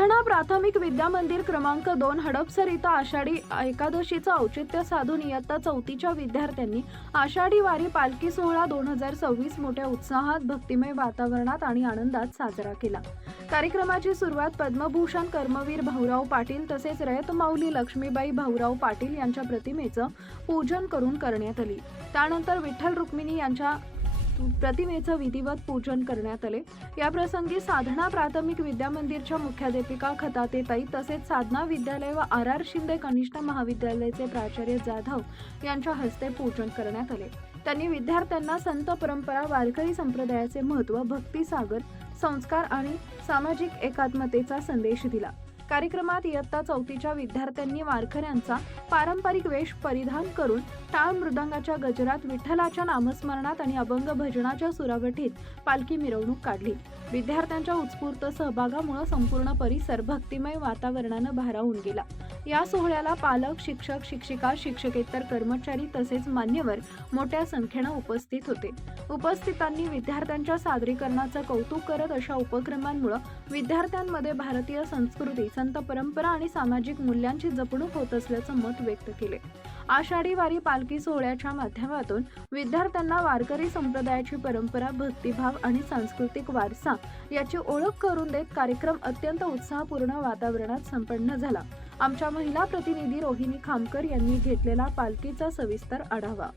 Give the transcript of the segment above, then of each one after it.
साधना प्राथमिक विद्या मंदिर क्रमांक 2 हडपसर इथं आषाढी एकादशीचं औचित्य साधून इयत्ता 4थीच्या विद्यार्थ्यांनी आषाढी वारी पालखी सोहळा 2026 मोठ्या उत्साहात, भक्तिमय वातावरणात आणि आनंदात साजरा केला। कार्यक्रमाची सुरुवात पद्मभूषण कर्मवीर भाऊराव पाटील तसेच रयत माऊली लक्ष्मीबाई भाऊराव पाटील यांच्या प्रतिमेचं पूजन करून करण्यात आली। त्यानंतर विठ्ठल रुक्मिणी यांच्या प्रतिमेचं विधिवत पूजन करण्यात आले। या प्रसंगी साधना प्राथमिक विद्या मंदिरच्या मुख्याध्यापिका खतातेताई तसेच साधना विद्यालय व RR शिंदे कनिष्ठ महाविद्यालयाचे प्राचार्य जाधव यांच्या हस्ते पूजन करण्यात आले। त्यांनी विद्यार्थ्यांना संत परंपरा, वारकरी संप्रदायाचे महत्त्व, भक्तिसागर, संस्कार आणि सामाजिक एकात्मतेचा संदेश दिला। कार्यक्रमात इयत्ता 4थीच्या विद्यार्थ्यांनी वारकऱ्यांचा पारंपरिक वेश परिधान करून टाळ मृदंगाच्या गजरात, विठ्ठलाच्या नामस्मरणात आणि अभंग भजनाच्या सुरावटीत पालखी मिरवणूक काढली। विद्यार्थ्यांच्या उत्स्फूर्त सहभागामुळे संपूर्ण परिसर भक्तिमय वातावरणाने भारावून गेला। या सोहळ्याला पालक, शिक्षक, शिक्षिका, शिक्षकेतर कर्मचारी तसेच मान्यवर मोठ्या संख्येने उपस्थित होते। उपस्थितांनी विद्यार्थ्यांच्या सादरीकरणाचं कौतुक करत अशा उपक्रमांमुळे विद्यार्थ्यांमध्ये भारतीय संस्कृती, संत परंपरा आणि सामाजिक मूल्यांची जपणूक होत असल्याचं मत व्यक्त केले। आषाढी वारी पालखी सोहळ्याच्या माध्यमातून विद्यार्थ्यांना वारकरी संप्रदायाची परंपरा, भक्तिभाव आणि सांस्कृतिक वारसा याची ओळख करून देत कार्यक्रम अत्यंत उत्साहपूर्ण वातावरणात संपन्न झाला। आमच्या महिला प्रतिनिधी रोहिणी खामकर यांनी घेतलेला पालखीचा सविस्तर आढावा।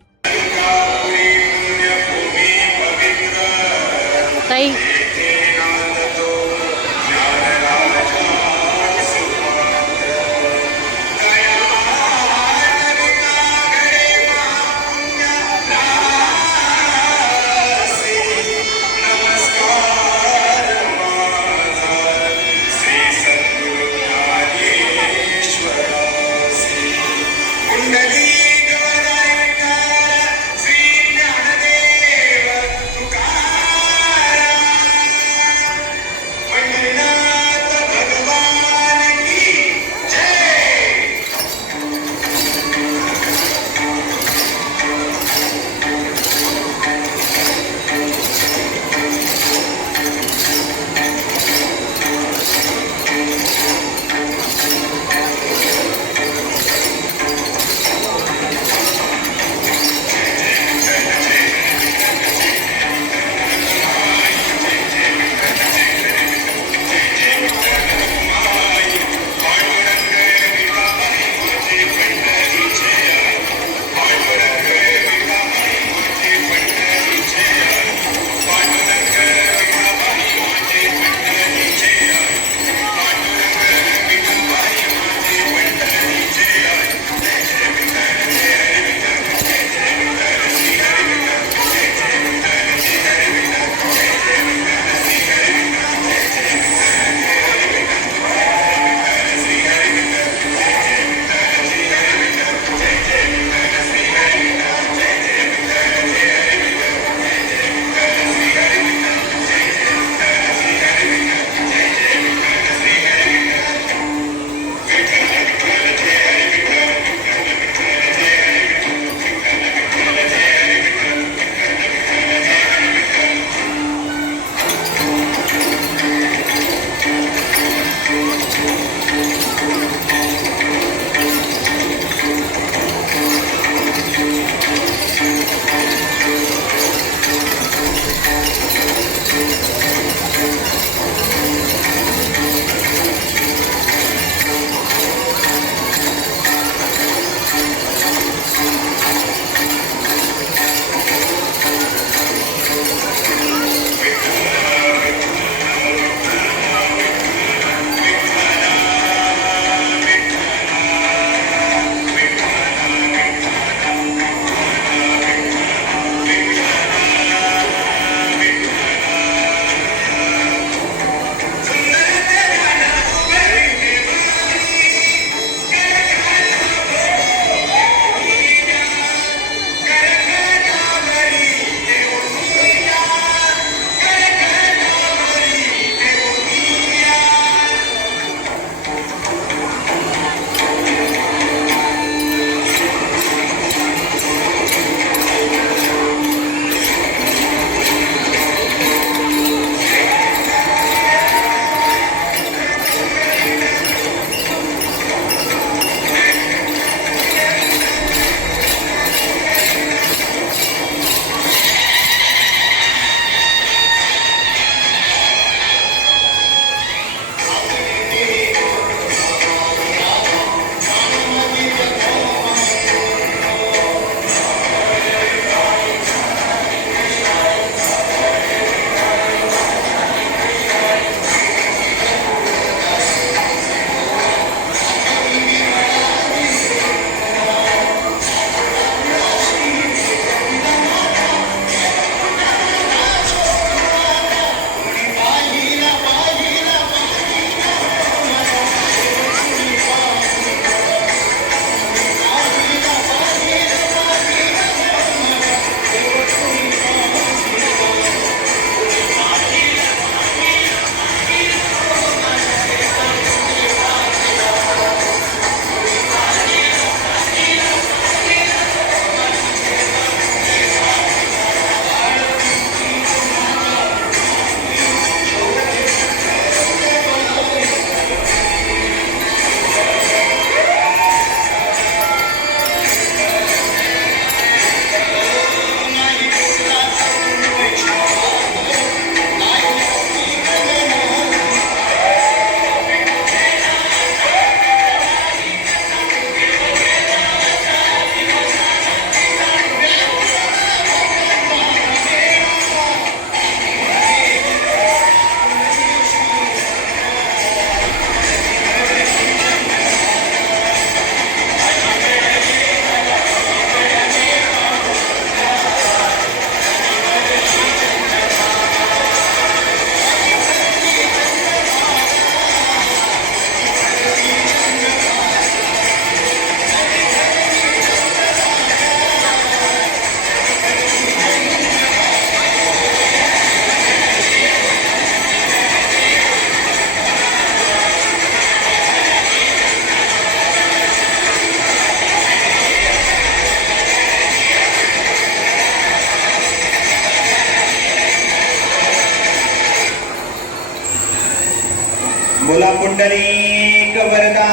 पुंडलिक वरदा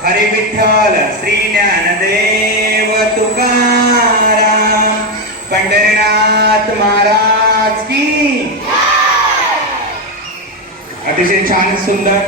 हरी विठ्ठल श्री ज्ञानदेव तुकाराम पंढरीनाथ महाराज की. अतिशय छान सुंदर